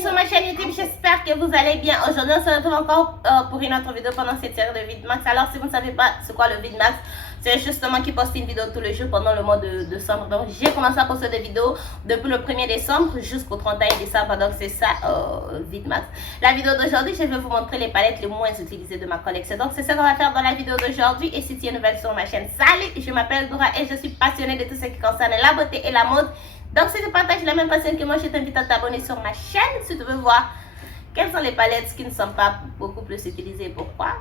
sur ma chaîne YouTube, j'espère que vous allez bien. Aujourd'hui, on se retrouve encore pour une autre vidéo pendant cette série de Vidmax. Alors, si vous ne savez pas c'est quoi le Vidmax, c'est justement qui poste une vidéo tous les jours pendant le mois de décembre. Donc, j'ai commencé à poster des vidéos depuis le 1er décembre jusqu'au 31 décembre. Donc, c'est ça, Vidmax. La vidéo d'aujourd'hui, je vais vous montrer les palettes les moins utilisées de ma collection. Donc, c'est ce qu'on va faire dans la vidéo d'aujourd'hui. Et si tu es nouvelle sur ma chaîne, salut, je m'appelle Dora et je suis passionnée de tout ce qui concerne la beauté et la mode. Donc, si tu partages la même passion que moi, je t'invite à t'abonner sur ma chaîne si tu veux voir quelles sont les palettes qui ne sont pas beaucoup plus utilisées. Pourquoi?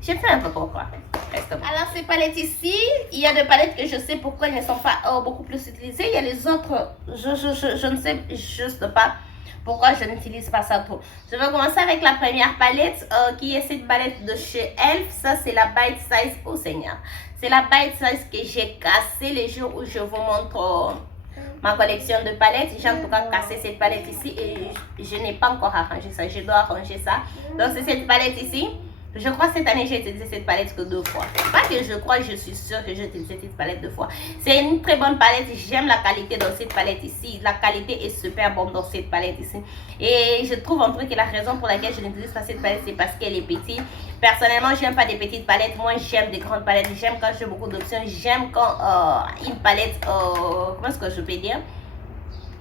Je sais un peu pourquoi. Alors, ces palettes ici, il y a des palettes que je sais pourquoi elles ne sont pas beaucoup plus utilisées. Il y a les autres, je ne sais juste pas pourquoi je n'utilise pas ça trop. Je vais commencer avec la première palette qui est cette palette de chez Elf. Ça, c'est la Bite Size. Oh Seigneur. C'est la Bite Size que j'ai cassée les jours où je vous montre ma collection de palettes. J'ai en tout cas cassé cette palette ici et je n'ai pas encore arrangé ça. Je dois arranger ça. Donc, c'est cette palette ici. Je crois que cette année, j'ai utilisé cette palette que 2 fois. Pas que je crois, je suis sûre que j'ai utilisé cette palette 2 fois. C'est une très bonne palette. J'aime la qualité dans cette palette ici. La qualité est super bonne dans cette palette ici. Et je trouve en tout cas que la raison pour laquelle je n'utilise pas cette palette, c'est parce qu'elle est petite. Personnellement, j'aime pas des petites palettes. Moi, j'aime des grandes palettes. J'aime quand j'ai beaucoup d'options. J'aime quand une palette, comment est-ce que je peux dire?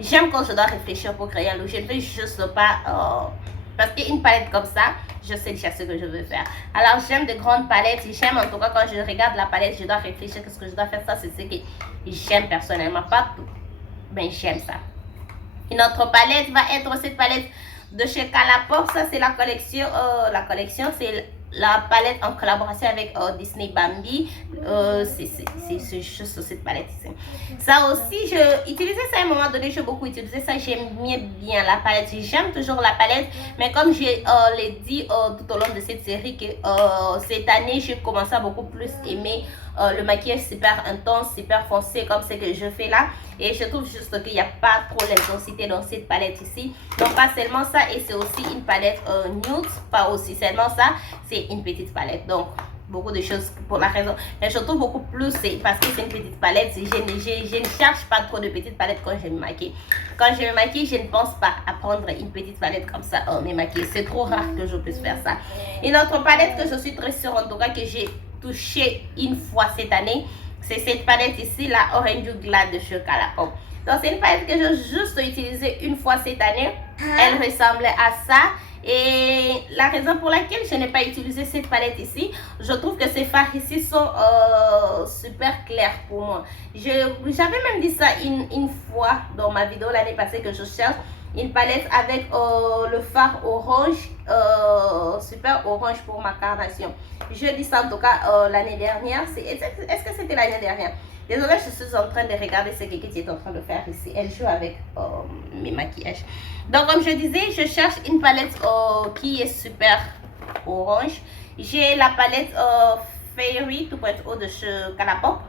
J'aime quand je dois réfléchir pour créer un look. Je ne fais juste pas... parce qu'une palette comme ça, je sais déjà ce que je veux faire. Alors, j'aime de grandes palettes. J'aime, en tout cas, quand je regarde la palette, je dois réfléchir qu'est-ce que je dois faire. Ça, c'est ce que j'aime personnellement. Pas tout, mais j'aime ça. Une autre palette va être cette palette de chez Colourpop. Ça, c'est la collection. C'est la palette en collaboration avec Disney Bambi. C'est juste cette palette ici. Ça aussi, je utilisais ça à un moment donné. J'ai beaucoup utilisé ça. J'aimais bien la palette. J'aime toujours la palette. Mais comme je l'ai dit tout au long de cette série, que cette année, j'ai commencé à beaucoup plus aimer le maquillage super intense, super foncé comme ce que je fais là. Et je trouve juste qu'il n'y a pas trop l'intensité dans cette palette ici. Donc pas seulement ça, et c'est aussi une palette nude. Pas aussi seulement ça, c'est une petite palette. Donc beaucoup de choses pour la raison. Mais je trouve beaucoup plus, c'est parce que c'est une petite palette. Je ne cherche pas trop de petites palettes quand je me maquille. Quand je me maquille, je ne pense pas à prendre une petite palette comme ça me maquiller. C'est trop rare que je puisse faire ça. Une autre palette que je suis très sûre en tout cas que j'ai touché une fois cette année, c'est cette palette ici, la Orange Glad de chez Colourpop. Donc c'est une palette que j'ai juste utilisée une fois cette année. Elle ressemblait à ça. Et la raison pour laquelle je n'ai pas utilisé cette palette ici, je trouve que ces fards ici sont super clairs pour moi. J'avais même dit ça une fois dans ma vidéo l'année passée que je cherche une palette avec le fard orange, super orange pour ma carnation. Je dis ça en tout cas l'année dernière. Est-ce que c'était l'année dernière? Désolée, je suis en train de regarder ce que Kitty est en train de faire ici. Elle joue avec mes maquillages. Donc, comme je disais, je cherche une palette qui est super orange. J'ai la palette Fairy 2.0 de chez Colourpop.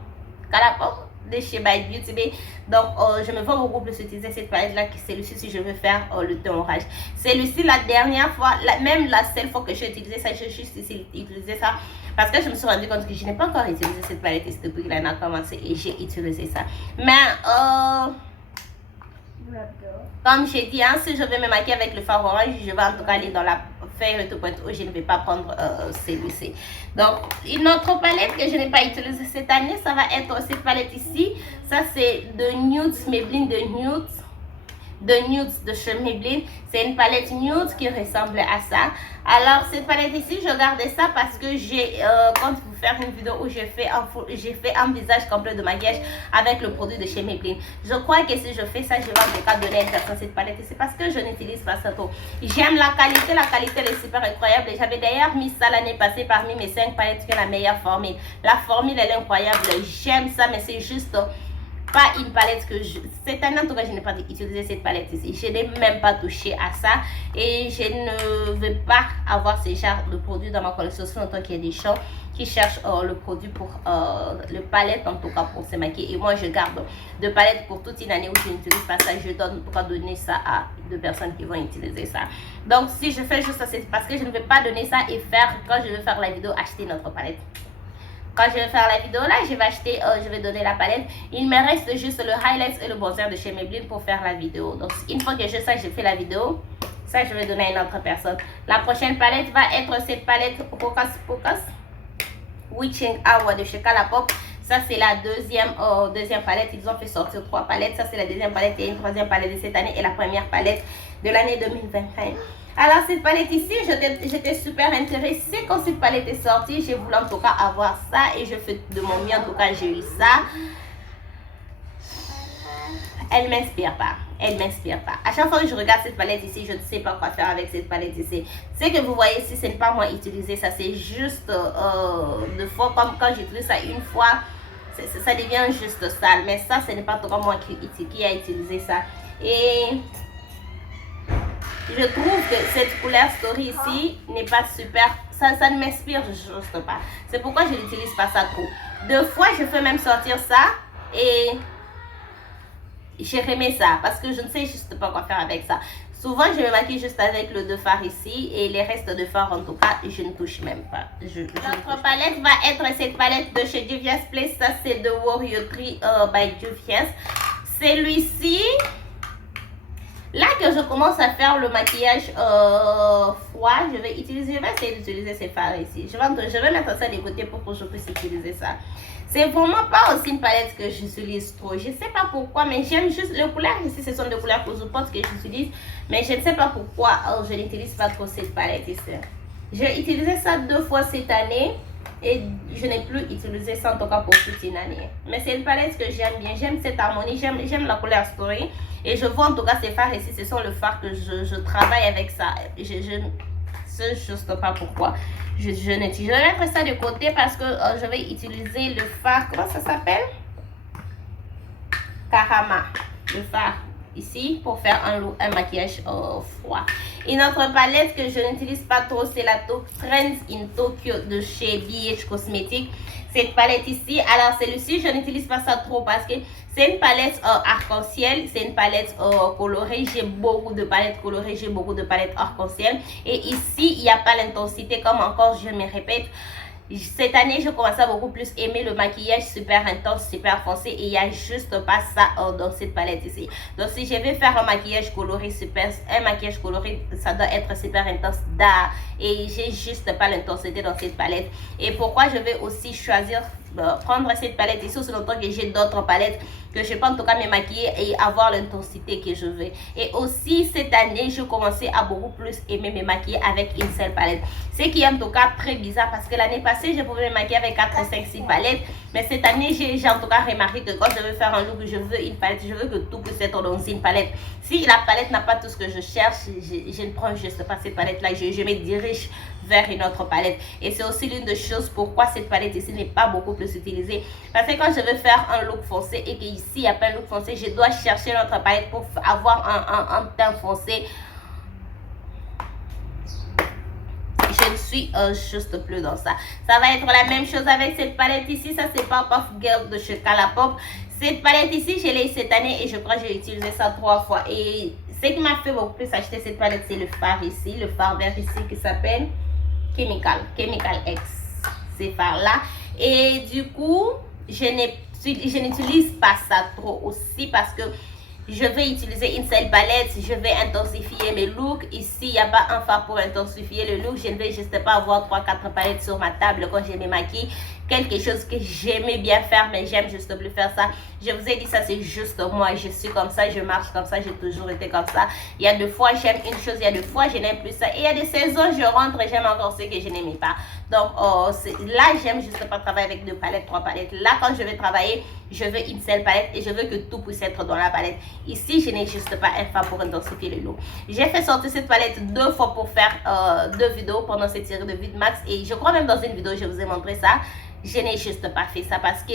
De chez Bite Beauty. Donc, je me vois beaucoup plus utiliser cette palette-là que celui-ci si je veux faire le ton orage. Celui-ci, la dernière fois, même la seule fois que j'ai utilisé ça, j'ai juste utilisé ça parce que je me suis rendu compte que je n'ai pas encore utilisé cette palette depuis qu'elle a commencé et j'ai utilisé ça. Mais, comme j'ai dit, hein, si je vais me maquiller avec le fard orange, je vais en tout cas aller dans la Fairy 2.0. Je ne vais pas prendre celui-ci. Donc, une autre palette que je n'ai pas utilisée cette année, ça va être cette palette ici. Ça, c'est de Nude, Maybelline de Nude de chez Maybelline. C'est une palette nude qui ressemble à ça. Alors cette palette ici, je gardais ça parce que j'ai quand vous faire une vidéo où j'ai fait un visage complet de maquillage avec le produit de chez Maybelline. Je crois que si je fais ça, je vais en tout cas donner à une personne cette palette ici parce que je n'utilise pas ça trop. J'aime la qualité elle est super incroyable. J'avais d'ailleurs mis ça l'année passée parmi mes 5 palettes qui est la meilleure formule. La formule elle est incroyable, j'aime ça, mais c'est juste pas une palette que cette année en tout cas je n'ai pas utilisé cette palette ici. Je n'ai même pas touché à ça et je ne veux pas avoir ce genre de produit dans ma collection si longtemps qu'il y a des gens qui cherchent le produit pour le palette en tout cas pour se maquiller. Et moi je garde de palettes pour toute une année où je n'utilise pas ça. Je dois en tout cas donner ça à deux personnes qui vont utiliser ça. Donc si je fais juste ça, c'est parce que je ne vais pas donner ça et faire, quand je vais faire la vidéo, acheter notre palette. Quand je vais faire la vidéo là, je vais acheter, je vais donner la palette. Il me reste juste le highlight et le bronzer de chez Maybelline pour faire la vidéo. Donc une fois que j'ai ça, j'ai fait la vidéo. Ça, je vais donner à une autre personne. La prochaine palette va être cette palette Hocus Pocus Witching Hour de chez Colourpop. Ça, c'est la deuxième palette. Ils ont fait sortir 3 palettes. Ça, c'est la deuxième palette et une troisième palette de cette année et la première palette de l'année 2021. Alors, cette palette ici, j'étais super intéressée quand cette palette est sortie. J'ai voulu en tout cas avoir ça et je fais de mon mieux. En tout cas, j'ai eu ça. Elle m'inspire pas. Elle m'inspire pas. À chaque fois que je regarde cette palette ici, je ne sais pas quoi faire avec cette palette ici. Ce que vous voyez ici, ce n'est pas moi utiliser ça. C'est juste de fois, comme quand j'utilise ça une fois, ça devient juste sale. Mais ça, ce n'est pas tout moi qui a utilisé ça. Et je trouve que cette couleur Story ici n'est pas super. Ça ne m'inspire juste pas. C'est pourquoi je n'utilise pas ça trop. 2 fois, je fais même sortir ça. Et j'ai aimé ça parce que je ne sais juste pas quoi faire avec ça. Souvent, je me maquille juste avec le 2 fard ici et les restes de fard, en tout cas, je ne touche même pas. Notre palette va être cette palette de chez Juvia's Place. Ça, c'est de Warrior Tree by Juvia's. Celui-ci, là que je commence à faire le maquillage froid, je vais essayer d'utiliser ces fards ici. Je vais mettre ça de côté pour que je puisse utiliser ça. C'est vraiment pas aussi une palette que j'utilise trop. Je sais pas pourquoi, mais j'aime juste les couleurs ici. Ce sont des couleurs que je pense que j'utilise. Mais je ne sais pas pourquoi je n'utilise pas trop cette palette ici. J'ai utilisé ça 2 fois cette année. Et je n'ai plus utilisé ça en tout cas pour toute une année. Mais c'est une palette que j'aime bien. J'aime cette harmonie. J'aime la couleur Story. Et je vois en tout cas ces fards ici. Ce sont les fards que je travaille avec ça. Je ne sais juste pas pourquoi. Je vais mettre ça de côté parce que je vais utiliser le fard. Comment ça s'appelle? Karama. Le fard ici pour faire un maquillage froid. Et notre palette que je n'utilise pas trop, c'est la Trends in Tokyo de chez BH Cosmetics. Cette palette ici, alors celui-ci, je n'utilise pas ça trop parce que c'est une palette arc-en-ciel, c'est une palette colorée. J'ai beaucoup de palettes colorées, j'ai beaucoup de palettes arc-en-ciel. Et ici, il n'y a pas l'intensité, comme encore je me répète. Cette année, je commence à beaucoup plus aimer le maquillage super intense, super foncé. Et il n'y a juste pas ça dans cette palette ici. Donc, si je vais faire un maquillage coloré, ça doit être super intense. Et j'ai juste pas l'intensité dans cette palette. Et pourquoi je vais aussi choisir prendre cette palette ici, c'est longtemps que j'ai d'autres palettes que je peux en tout cas me maquiller et avoir l'intensité que je veux. Et aussi cette année, je commençais à beaucoup plus aimer me maquiller avec une seule palette. Ce qui est en tout cas très bizarre parce que l'année passée, je pouvais me maquiller avec 4, 5, 6 palettes. Mais cette année, j'ai en tout cas remarqué que quand je veux faire un look, je veux une palette. Je veux que tout puisse être dans une palette. Si la palette n'a pas tout ce que je cherche, je ne prends juste pas cette palette-là. Je me dirige vers une autre palette. Et c'est aussi l'une des choses pourquoi cette palette ici n'est pas beaucoup plus utilisée. Parce que quand je veux faire un look foncé et qu'ici il n'y a pas un look foncé, je dois chercher notre palette pour avoir un teint foncé. Je ne suis juste plus dans ça. Ça va être la même chose avec cette palette ici. Ça c'est Powerpuff Girl de chez Colourpop. Cette palette ici, je l'ai eu cette année et je crois que j'ai utilisé ça 3 fois. Et ce qui m'a fait beaucoup plus acheter cette palette, c'est le fard ici, le fard vert ici qui s'appelle Chemical X. Ces fards-là. Et du coup, je n'utilise pas ça trop aussi parce que je vais utiliser une seule palette. Je vais intensifier mes looks. Ici, il n'y a pas un fard pour intensifier le look. Je ne vais juste pas avoir 3-4 palettes sur ma table quand je me maquille. Quelque chose que j'aimais bien faire, mais j'aime juste plus faire ça. Je vous ai dit, ça c'est juste moi. Je suis comme ça, je marche comme ça, j'ai toujours été comme ça. Il y a des fois, j'aime une chose, il y a des fois, je n'aime plus ça. Et il y a des saisons, je rentre et j'aime encore ce que je n'aimais pas. Donc, là, j'aime juste pas travailler avec 2 palettes, 3 palettes. Là, quand je vais travailler, je veux une seule palette et je veux que tout puisse être dans la palette. Ici, je n'ai juste pas un fard pour intensifier le look. J'ai fait sortir cette palette 2 fois pour faire 2 vidéos pendant cette série de Vidmax. Et je crois même dans une vidéo, je vous ai montré ça. Je n'ai juste pas fait ça parce que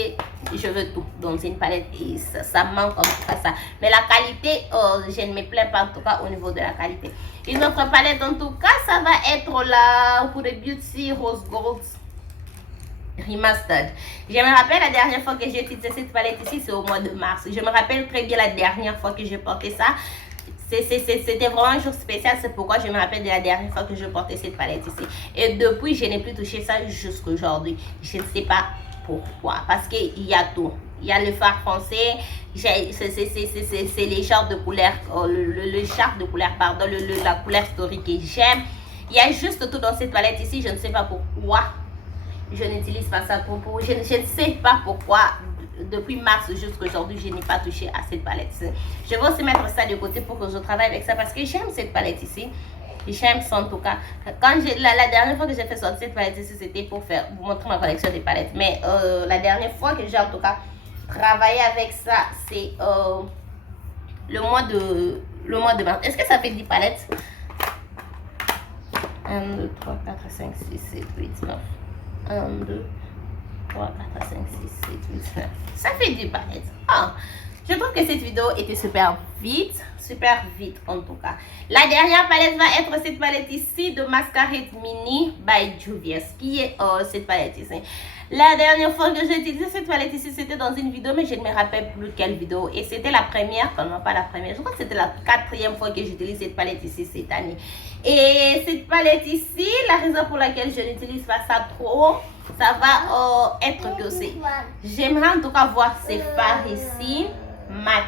je veux tout dans une palette et ça manque en tout cas ça. Mais la qualité, je ne me plains pas en tout cas au niveau de la qualité. Une autre palette en tout cas, ça va être la Huda Beauty Rose Gold Remastered. Je me rappelle la dernière fois que j'ai utilisé cette palette ici, c'est au mois de mars. Je me rappelle très bien la dernière fois que j'ai porté ça. C'était vraiment un jour spécial, c'est pourquoi je me rappelle de la dernière fois que je portais cette palette ici. Et depuis, je n'ai plus touché ça jusqu'aujourd'hui. Je ne sais pas pourquoi, parce qu'il y a tout. il y a le fard foncé, c'est les genres de couleurs, le charte de couleur, pardon, la couleur story que j'aime. Il y a juste tout dans cette palette ici, je ne sais pas pourquoi je n'utilise pas ça je ne sais pas pourquoi depuis mars jusqu'à aujourd'hui je n'ai pas touché à cette palette. Je vais aussi mettre ça de côté pour que je travaille avec ça parce que j'aime cette palette ici. J'aime ça en tout cas. Quand la dernière fois que j'ai fait sortir cette palette ici, c'était pour vous montrer ma collection de palettes. Mais la dernière fois que j'ai en tout cas travaillé avec ça, c'est le mois de mars. Est-ce que ça fait 10 palettes? 1, 2, 3, 4, 5, 6, 7, 8, 9. 1, 2, 3, 4, 5, 6, 7, 8, 9. Ça fait 10 palettes. Ah, je trouve que cette vidéo était super vite en tout cas. La dernière palette va être cette palette ici de Masquerade Mini by Juvia's, qui est cette palette ici. La dernière fois que j'ai utilisé cette palette ici, c'était dans une vidéo, mais je ne me rappelle plus quelle vidéo. Et c'était la première, non pas la première, je crois que c'était la 4e fois que j'utilise cette palette ici cette année. Et cette palette ici, la raison pour laquelle je n'utilise pas ça trop, ça va être que c'est... J'aimerais en tout cas voir ces fards ici, mat.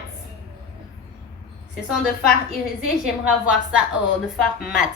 Ce sont de fards irisés, j'aimerais voir ça de fards mat.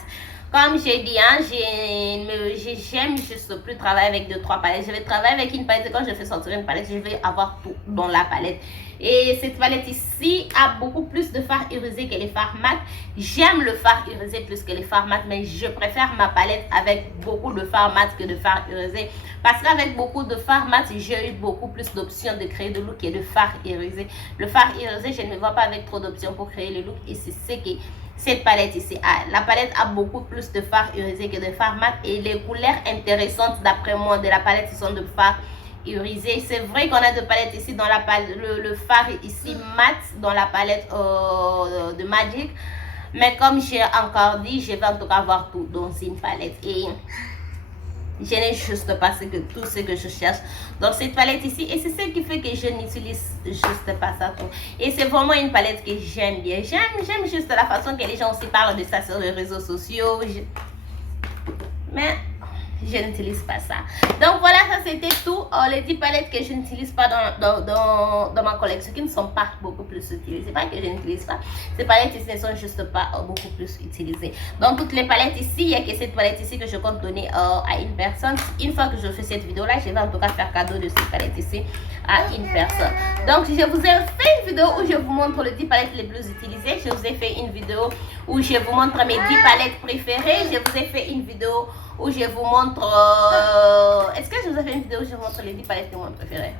Comme j'ai dit, hein, j'aime juste plus travailler avec 2-3 palettes. Je vais travailler avec une palette. Quand je fais sortir une palette, je vais avoir tout dans la palette. Et cette palette ici a beaucoup plus de fards irisés que les fards mat. J'aime le fard irisé plus que les fards mat, mais je préfère ma palette avec beaucoup de fards mat que de fards irisés. Parce qu'avec beaucoup de fards mat, j'ai eu beaucoup plus d'options de créer de look et de fards irisés. Le fard irisé, je ne me vois pas avec trop d'options pour créer le look. Et c'est ce que cette palette ici a. La palette a beaucoup plus de fards irisés que de fards mat. Et les couleurs intéressantes d'après moi de la palette, ce sont de fards irisés. C'est vrai qu'on a de palettes ici dans la palette, le fard ici mat dans la palette de Magic. Mais comme j'ai encore dit, je vais en tout cas avoir tout dans une palette. Et je n'ai juste pas tout ce que je cherche dans cette palette ici. Et c'est ce qui fait que je n'utilise juste pas ça tout. Et c'est vraiment une palette que j'aime bien. J'aime juste la façon que les gens aussi parlent de ça sur les réseaux sociaux. Mais je n'utilise pas ça. Donc voilà, ça c'était tout. Les 10 palettes que je n'utilise pas dans ma collection, qui ne sont pas beaucoup plus utilisées. Pas que je n'utilise pas. Ces palettes ici ne sont juste pas beaucoup plus utilisées. Dans toutes les palettes ici, il n'y a que cette palette ici que je compte donner à une personne. Une fois que je fais cette vidéo là, je vais en tout cas faire cadeau de cette palette ici à une personne. Donc je vous ai fait une vidéo où je vous montre les 10 palettes les plus utilisées. Je vous ai fait une vidéo où je vous montre mes 10 palettes préférées. Je vous ai fait une vidéo où je vous montre... Est-ce que je vous ai fait une vidéo où je vous montre les 10 palettes que moi préférées?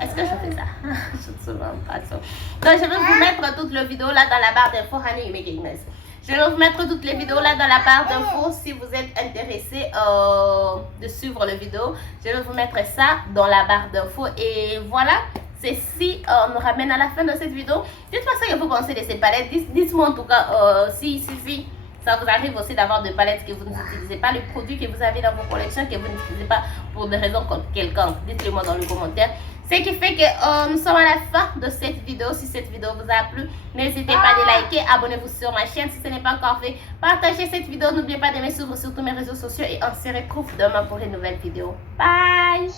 Est-ce que je fais ça? Je ne sais pas ça. Donc je vais vous mettre toutes les vidéos là dans la barre d'infos. Je vais vous mettre toutes les vidéos là dans la barre d'infos si vous êtes intéressé de suivre les vidéos. Je vais vous mettre ça dans la barre d'infos. Et voilà, c'est si on nous ramène à la fin de cette vidéo. Dites-moi ce que vous pensez de ces palettes. Dites-moi en tout cas si ça vous arrive aussi d'avoir des palettes que vous n'utilisez pas, les produits que vous avez dans vos collections que vous n'utilisez pas pour des raisons quelconques. Dites-le moi dans les commentaires. Ce qui fait que nous sommes à la fin de cette vidéo. Si cette vidéo vous a plu, n'hésitez pas à liker, abonnez-vous sur ma chaîne si ce n'est pas encore fait. Partagez cette vidéo, n'oubliez pas de me suivre sur tous mes réseaux sociaux et on se retrouve demain pour une nouvelle vidéo. Bye!